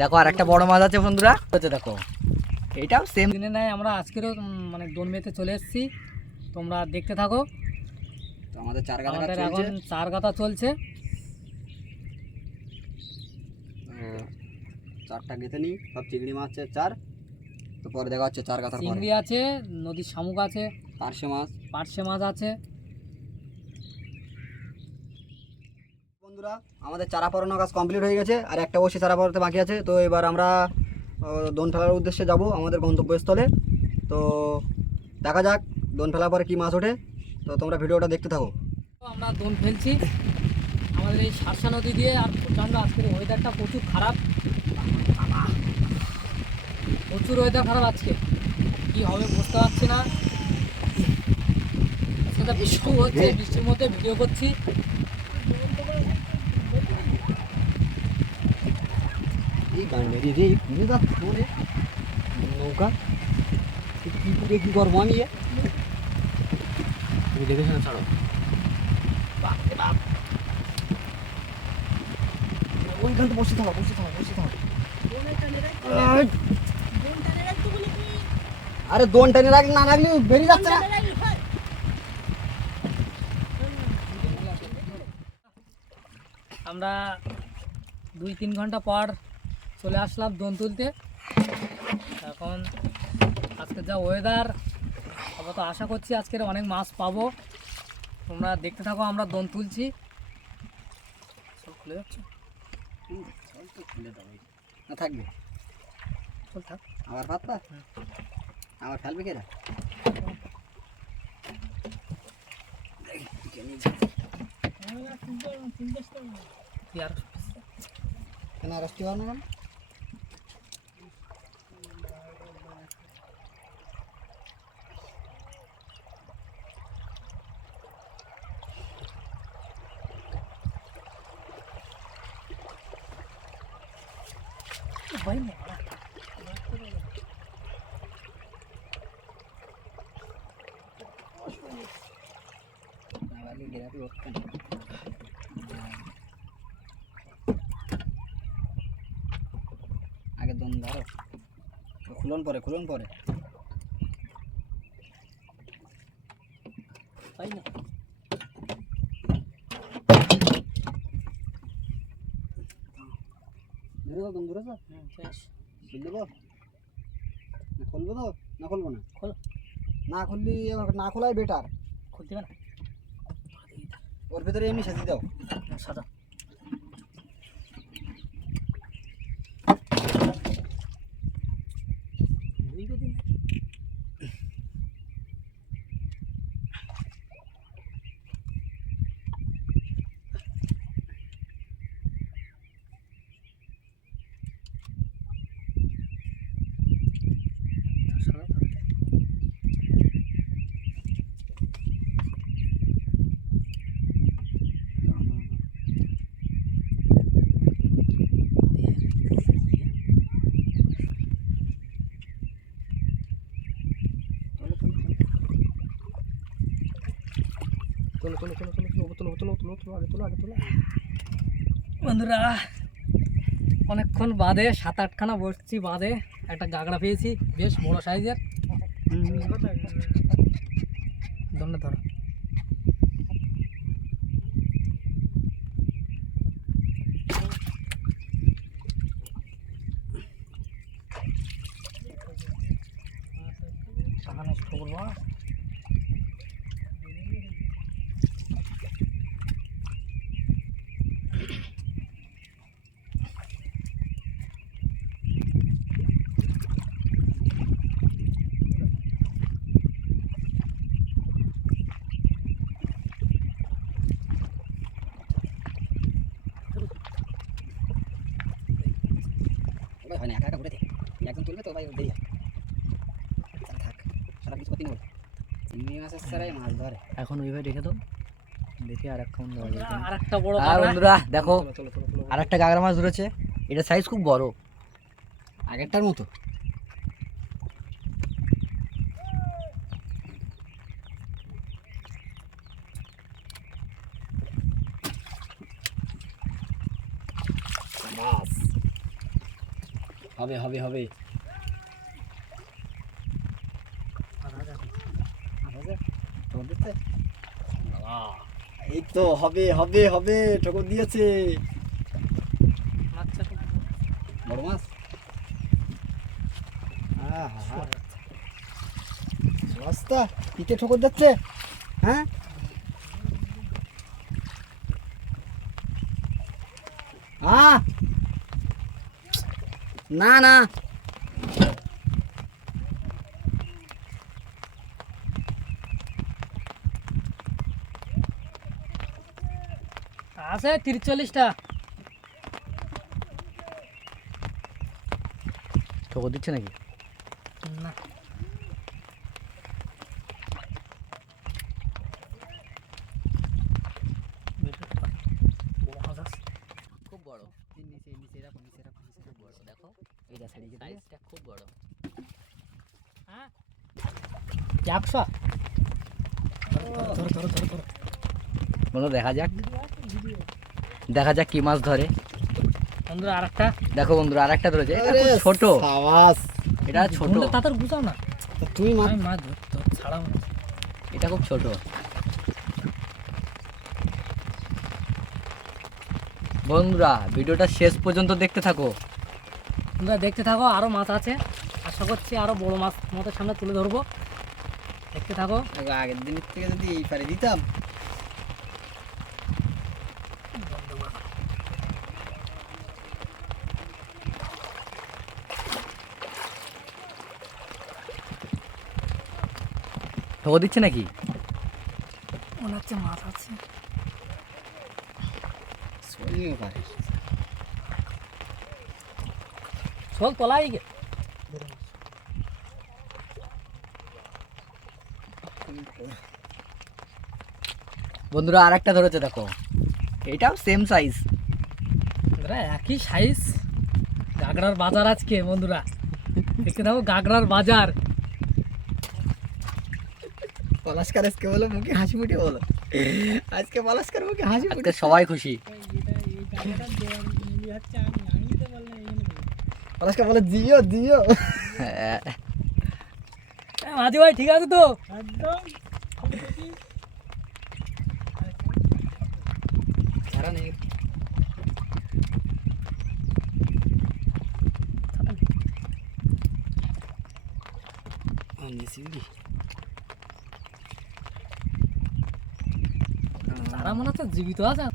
দেখো আর একটা বড় মাছ আছে বন্ধুরা, দেখো এইটাও সেম দিনে নাই। আমরা আজকেরও মানে দোন মেতে চলে এসেছি, তোমরা দেখতে থাকো। তো আমাদের এখন চার গাতা চলছে, চারটা গেতে নি সব চিংড়ি মাছ আছে চার। তো পরে দেখা হচ্ছে চার গাতার পরে চিংড়ি আছে, নদীর শামুক আছে, পার্শে মাছ আছে। বন্ধুরা আমাদের চারা পড়ানোর কাজ কমপ্লিট হয়ে গেছে, আর একটা বসে চারা পড়াতে বাকি আছে। তো এবার আমরা দোন ফেলার উদ্দেশ্যে যাব আমাদের গন্তব্যস্থলে। তো দেখা যাক দোন ফেলার পরে কি মাছ ওঠে। তো তোমরা ভিডিওটা দেখতে থাকো। আমরা দোন ফেলছি আমাদের এই শার্শা নদী দিয়ে। আর প্রচণ্ড আজকের ওয়েদারটা প্রচুর খারাপ, প্রচুর ওয়েদার খারাপ আজকে। কি হবে বুঝতে পারছি না। আজকে বৃষ্টি হচ্ছে, বৃষ্টির মধ্যে ভিডিও করছি। নৌকা কি করবো আমি, তুমি দেখেছো না? ছাড়ো ওইখান তো বসে থাকো। আরে দোন টেনে রাখলে না রাখলে বেরিয়ে যাচ্ছে না। আমরা 2-3 ঘন্টা পর চলে আসলাম দোন তুলতে। এখন আজকে যা ওয়েদার, আপাতত আশা করছি আজকের অনেক মাছ পাবো। তোমরা দেখতে থাকো, আমরা দোন তুলছি। খুলে যাচ্ছে না থাকবে, চল থাক। আবার ভাত পা আবার ফেলবে কেরা? কেন আরস্তি হওয়ার না? আগে দম ধরো, খুলন পরে পাই না। ধরে দাও দম ধরে দাও। শেষ দেবো না, খুলবো তো না খুলবো না? খোল। না খুললি না খোলাই বেটার। খুলতে না, ওর ভেতরে এমনি সাজিয়ে দাও। সাদা বন্ধুরা, অনেকক্ষণ বাদে 7-8খানা বসছি বাদে একটা গাগড়া পেয়েছি, বেশ বড় সাইজের। দমটা ধরো। টাকা নষ্ট করবো। হয় না, একা একা ঘুরে দে, একজন তুলবে তো ভাই দেরি হয়। থাক, সারা কিছু করতে নেই। চিংড়ি মাছের ছাড়াই মাছ ধরে। এখন ওইভাবে রেখে দাও, দেখি আর একটা বড় বন্ধুরা দেখো আর একটা গাগরা মাছ ধরেছে। এটা সাইজ খুব বড়, আগেরটার মতো। মাছ হবে হবে হবে। এই তো হবে হবে হবে, ঠোকর দিয়েছে। মাছটা খুব বড় মাছ। রাস্তা পিঠে ঠোকর যাচ্ছে। হ্যাঁ না না, আছে 43টা। ঠোকর দিচ্ছে নাকি? না বড় মাছ আছে। খুব বড়, নিচে নিচে রাখো, নিচে রাখো, নিচে খুব বড় দেখো, এটা ছাড়িয়ে গেছে। সাইজটা খুব বড়। হ্যাঁ 100। ধরো ধরো ধরো ধরো। বলো দেখা যাক, দেখা যাক কি মাছ ধরে। বন্ধুরা আরেকটা। দেখো বন্ধুরা আরেকটা ধরেছে, এটা খুব ছোট, সাবাস। এটা ছোট, তাড়াতাড়ি গুছাও না, তুই মাছ আমি মাছ ধরতে ছাড়াও না। এটা খুব ছোট। বন্ধুরা ভিডিওটা শেষ পর্যন্ত দেখতে থাকো। তোমরা দেখতে থাকো, আরো মাছ আছে, আশা করছি আরো বড় মাছ তোমাদের সামনে তুলে ধরবো, দেখতে থাকো। আগের দিনের থেকে যদি এই পারে দিতাম। ঠোকর দিচ্ছে নাকি? মনে হচ্ছে মাছ আছে। সরিয়ে পারে। শোল তোলাই গে। বন্ধুরা আরেকটা ধরেছে দেখো, এটাও সেম সাইজ। বন্ধুরা একই সাইজ। গাগড়ার বাজার আজকে বন্ধুরা, দেখতে থাকো গাগড়ার বাজার। পলাশকার আজকে বলো মুখে হাসি ফুটে বলো, আজকে পলাশকার মুখে হাসি আজকে ফুটে। সবাই খুশি। পলাশকার বলে জিও জিও। হ্যাঁ, মাঝি ভাই ঠিক আছে তো? একদম ছাড়া নেই। তারা মনে হচ্ছে জীবিত আছে।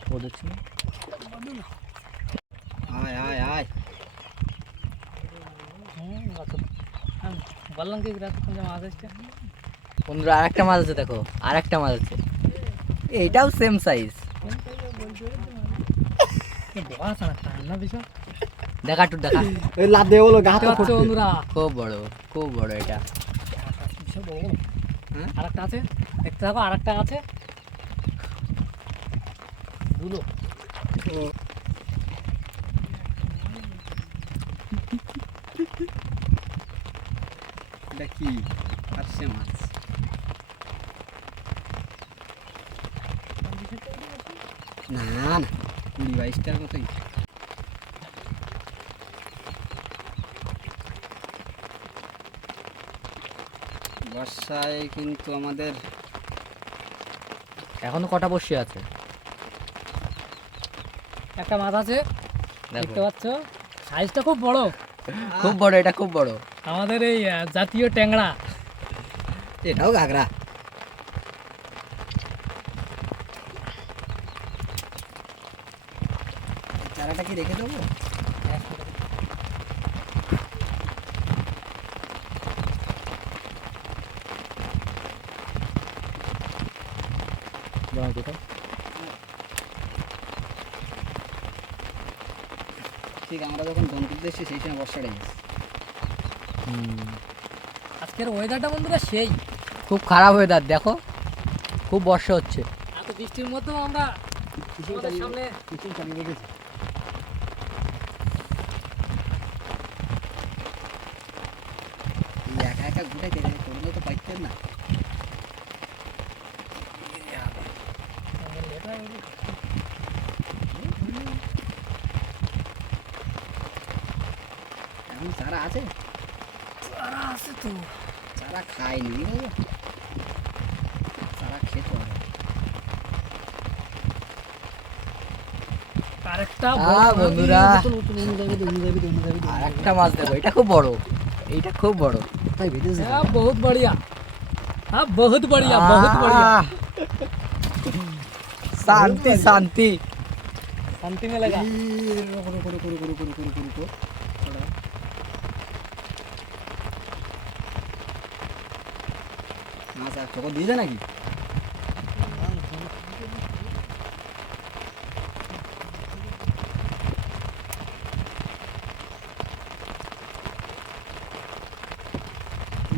ঠোকর দিচ্ছে না? আয় আয় আয়। বললাম কি রাত মাছ আসছে। বন্ধুরা আরেকটা মাছ আছে দেখো, আরেকটা মাছ আছে, এইটাও সেম সাইজ। বড় আছে না, ঠান্ডা বিষয়। দেখা একটু দেখা, ওই লাভ দিয়ে বলো গা হাতে দেখতে পাচ্ছ বন্ধুরা, খুব বড়, খুব বড় এটা। বিশাল বড় বড়। হ্যাঁ? আরেকটা আছে, দেখতে থাকো আরেকটা আছে। দুলো এটা কি আসছে মাছ? না না, 20-22টার মতোই। বর্ষায় কিন্তু আমাদের এখনো কটা বসে আছে একটা মাছ আছে, দেখতে দেখো, পাচ্ছ সাইজটা খুব বড়। খুব বড়, এটা খুব বড়। আমাদের এই জাতীয় ট্যাংরা। এটাও ঘাগরা। চারাটা কি রেখে দেবো? বড় কোথায়? ঠিক আমরা যখন গন্তব্যে এসেছি সেই সময় বর্ষাটা গেছে। আজকের ওয়েদারটা বন্ধুরা সেই, খুব খারাপ ওয়েদার দেখো, খুব বর্ষা হচ্ছে। এত বৃষ্টির মধ্যেও আমরা আমাদের সামনে কিছু চালিয়ে রেখেছি। একা একা এটা কে রে? তোমরা তো পাইতেন না। এখন চারা আছে? চারা আছে তো, চারা খায়নি, বুঝলে তো? চারা খেতে হবে। আরেকটা বন্ধুরা উঠুন, উঠুন, অন্য জায়গায় দিই, অন্য জায়গায় দিই, অন্য জায়গায় দিই। আর একটা মাছ দেখো, এটা খুব বড়, এইটা খুব বড়। তাই বেঁধেছে। হ্যাঁ বহুত বড়িয়া, হ্যাঁ বহুত বড়িয়া, বহুত বড়িয়া। শান্তি শান্তি। শান্তি মিলেগা। রুকো, রুকো, রুকো, রুকো, রুকো, রুকো, রুকো, রুকো। थोड़ा। মাছ আর চোখ দিয়ে যায় নাকি?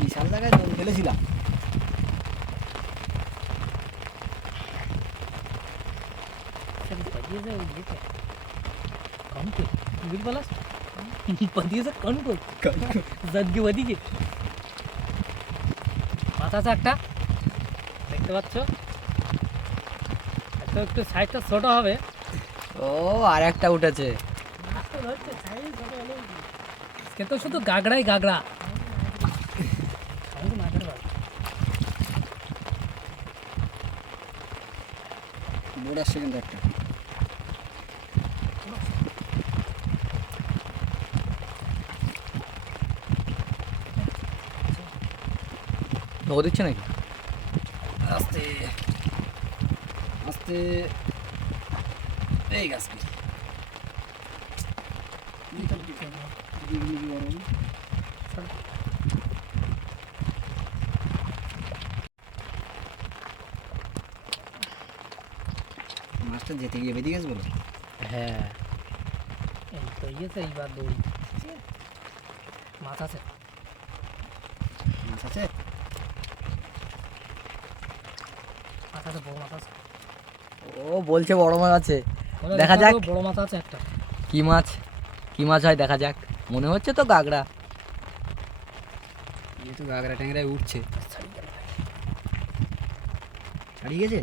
বিশাল জায়গায় দৌড় ফেলেছিলাম। पतिये से ये क्या कौन को बिग बलास पतिये से कौन को जद्दी वदी के মাথা আছে একটা দেখতে পাচ্ছ, একটু একটু সাইজটা ছোট হবে। ও আর একটা উঠেছে। আজকে তো শুধু গাগড়াই গাগড়া। বোর্ড আসছে কিন্তু একটা। ও দিচ্ছে নাকি? আস্তে আস্তে এই গাছ কি মাছটা যেতে গিয়ে বেরিয়ে গেছে বলো। হ্যাঁ এই তো ইয়েছে এইবার দৌড়ি মাছ আছে, মাছ আছে, মাছ আছে, বড় মাছ আছে। ও বলছে বড় মাছ আছে, বলে দেখা যাক। বড় মাছ আছে একটা। কি মাছ, কি মাছ হয় দেখা যাক। মনে হচ্ছে তো গাগড়া। এই তো গাগরা ট্যাংরায় উঠছে। ছাড়িয়ে গেছে।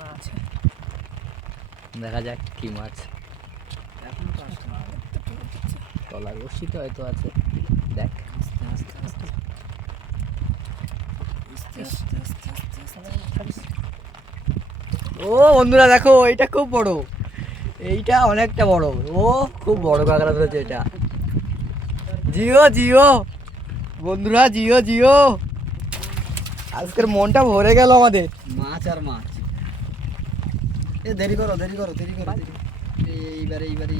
না আছে, দেখা যাক কি মাছ। এখন তো আসছে না। তলার রশিতে হয়তো আছে, দেখ। আস্তে আস্তে আস্তে আস্তে আস্তে আস্তে আস্তে আস্তে। ও বন্ধুরা দেখো, এইটা খুব বড়, এইটা অনেকটা বড়। ও খুব বড় কাঁকড়া ধরেছে এটা। জিও জিও বন্ধুরা, জিও জিও। আজকের মনটা ভরে গেল আমাদের। মাছ আর মাছ। এ দেরি করো, দেরি করো, দেরি করো, দেরি করো। এইবারে এইবারে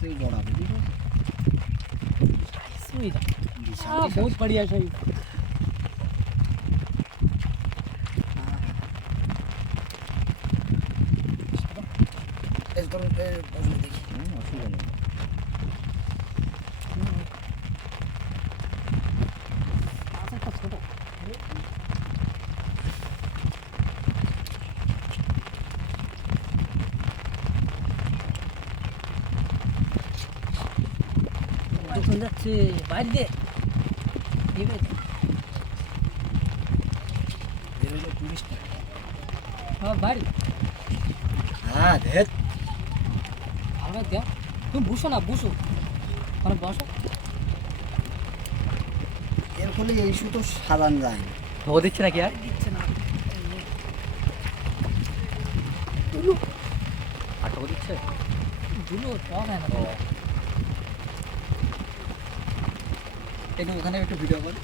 তুই গড়াবে, দেখো सुई था বিশাল हाँ, बहुत बढ़िया सही। এই করুন, এই বসুন দেখি। অসুবিধা নেই। দোকান যাচ্ছে বাইরে দে এবার এর হলো 20 টাকা। হ্যাঁ বাড়ি হ্যাঁ ধেত। আমরা দেও তুমি বসো না, বসো মানে বসো। এর ফলে এই সুতো সাজান যায় না। ও দিচ্ছে নাকি আর? দিচ্ছে না আটক দিচ্ছে। দুলো পাওয়া যায় না। একটু ওখানে একটু ভিডিও কর।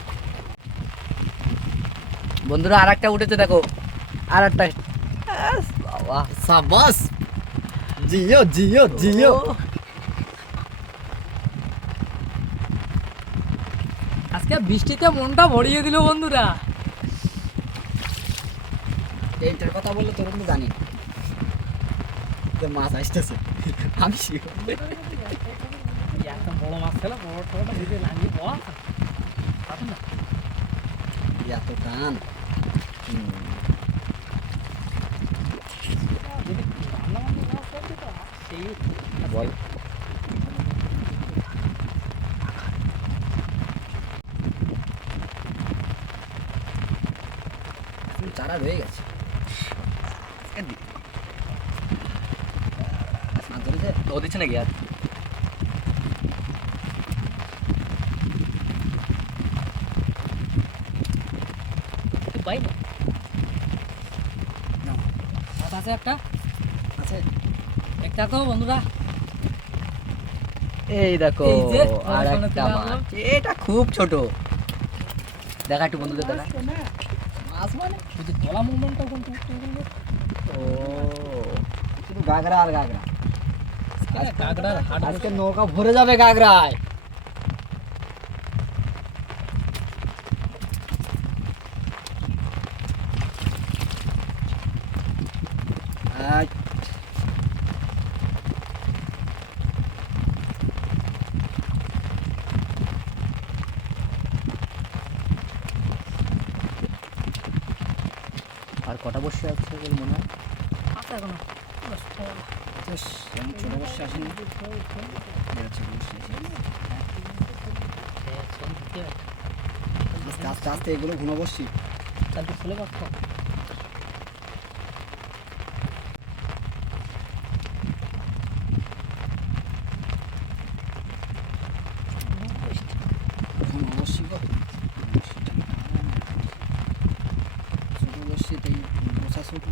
বন্ধুরা আর একটা উঠেছে দেখো, আর একটা। বাবা সাবাস, জিও জিও জিও। আজকে বৃষ্টিতে মনটা ভরিয়ে দিল বন্ধুরা। এইটার কথা বললে তোর আমি জানি না যে মাছ আসতেছে। আমি শিওর। একটা বড় মাছ ছিল, বড় ছোটটা দিতে লাগিয়ে পাওয়া না এত টান। যদি রান্না বান্না না করতে তো সেই বল। চারা রয়ে গেছে। মাছ ধরেছে তো দিচ্ছে নাকি আর পাই না না, মাছ আছে একটা, আছে। একটা তো বন্ধুরা। এই দেখো এই যে, আর সামনে একটা তুলে মাছ, আনলাম। এটা খুব ছোট। দেখা একটু বন্ধুদের দেখা। মাছ মানে যদি গলা মুভমেন্টটা কিন্তু ও শুধু গাগরা আর গাগরা। কাঁকড়ার হাট আজকে নৌকা ভরে যাবে গাগরায়। আজ আর কটা বসে আছে বলে মনে হয়? আছে এখনো। বেশ, এমন ছোট বর্ষা আসেনি। বেরোচ্ছে বর্ষা এসে। আস্তে আস্তে আস্তে এগুলো ঘন বসছি। কালকে ফুলে পারতো। ঘন বসছি গো। ছোট বসছি তাই বসা ছোট।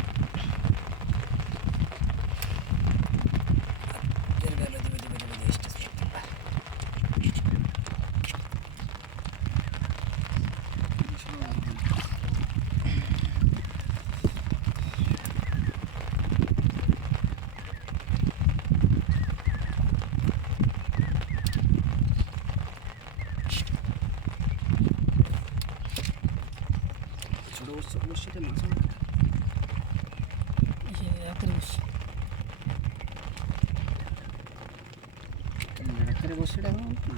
ছোট বসছিতে মাছ হয় না। ডাক্তারে বসছিটা এখন না।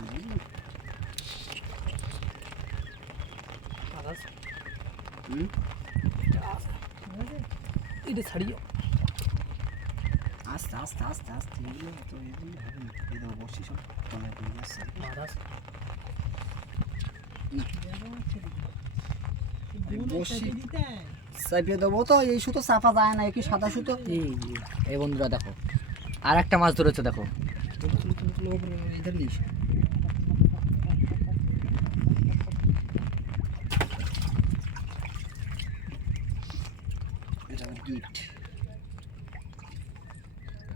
হুম, এটা ছাড়িও। আস্তে আস্তে আস্তে আস্তে এগুলো তো এগুলো হবে না। এই দেখো বসছি সব তলায় পড়ে যাচ্ছে। বসছি চাপিয়ে দেবো তো, এই সুতো চাপা যায় না, কি সাদা সুতো। এই বন্ধুরা দেখো আর একটা মাছ ধরেছে দেখো। इधर लीजिए। এটা গিফট।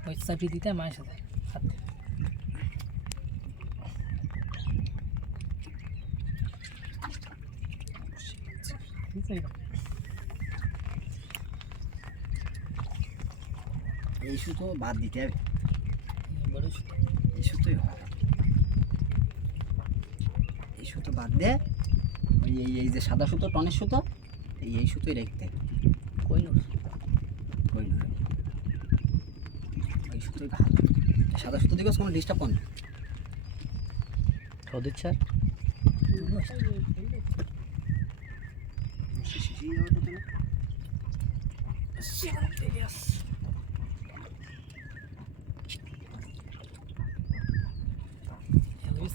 ওই চাপিয়ে দিতে মায়ের সাথে হাতে। এই সুতো বাদ দিতে হবে। বড় সুতো। এই সুতোই হয়। এই সুতো বাদ দে, ওই এই যে সাদা সুতো টনের সুতো, এই সুতোই রাখতে হবে। কই না কই না, এই সুতোই ভালো। সাদা সুতো দিকে কোনো ডিস্টার্ব করে না। তো দিচ্ছে আর শিশি যাওয়ার কথা না।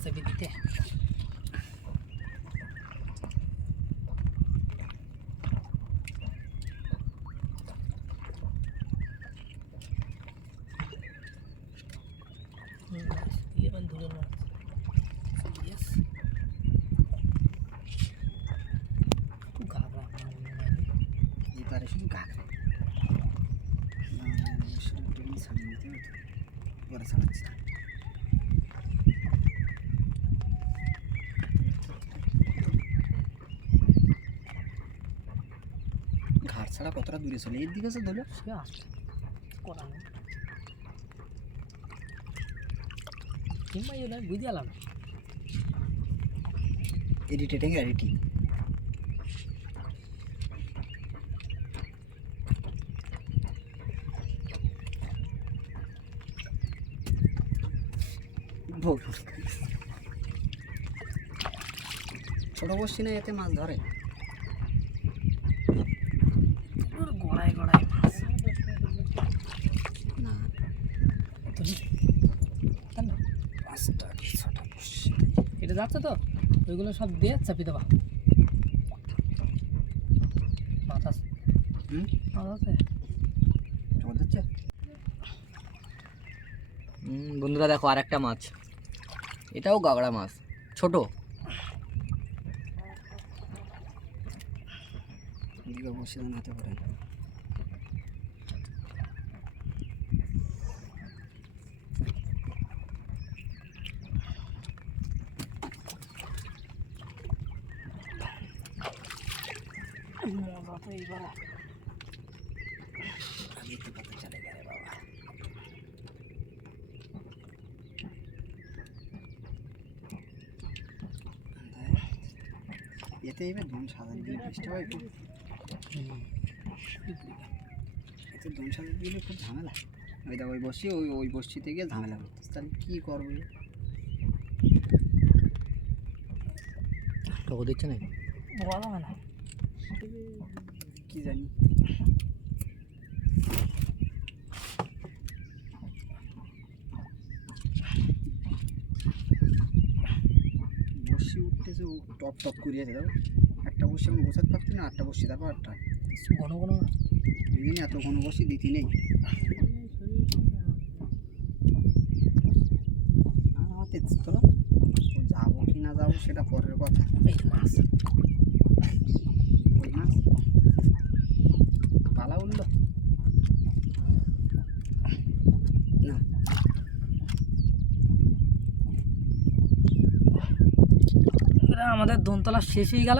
চাপিয়ে দিতে। ধরে মাছ। ঘাবড়া এবারে শুধু গাগরা। শুধু ছাড়িয়ে নিতে হবে তো। পরে ছাড়াচ্ছি। ঘাট ছাড়া কতটা দূরে চলে এর দিকে ধরো। সে আসছে করা নেই কিংবা এ নয় বুঝে গেলাম। এডিটেটিং এডিটিং ছোট বসছি না, এতে মাছ ধরে গড়ায় গড়ায় মাছ না। তুলি তাই না? 5টা 6টা বসছি। এটা যাচ্ছে তো ওইগুলো সব দিয়ে চাপিয়ে দেবা মাথা হুম আদাতে চল দিচ্ছে। বন্ধুরা দেখো আর একটা মাছ, এটাও গাগড়া মাছ, ছোট। এদিকে বসে হাতে করে মজা তো এইবার দেখতে পাতে চলে গেলে বাবা। এতে এবার দম সাদা দিলে চেষ্টা হয় একটু, এতে দম সাদা দিলে খুব ঝামেলা। ওই দেখ ওই বসি ওই বসিতে গিয়ে ঝামেলা করতেছে, তাহলে কী করবো? টোকো দিচ্ছে না, বলা হয় না। কি জানি। বসি উঠতেছে টপ টপ করিয়েছে, দেখো একটা বসি আমি গোছাতে পারছি না, আটটা বসি তারপর আটটা, ঘন ঘন এই জন্য এত কোনো বসি দিতে নেই। আমার তোরা যাবো কি না যাবো সেটা পরের কথা। এই মাছ ওই মাছ পালা উঠলো না, আমাদের দোনতলা শেষ হয়ে গেল।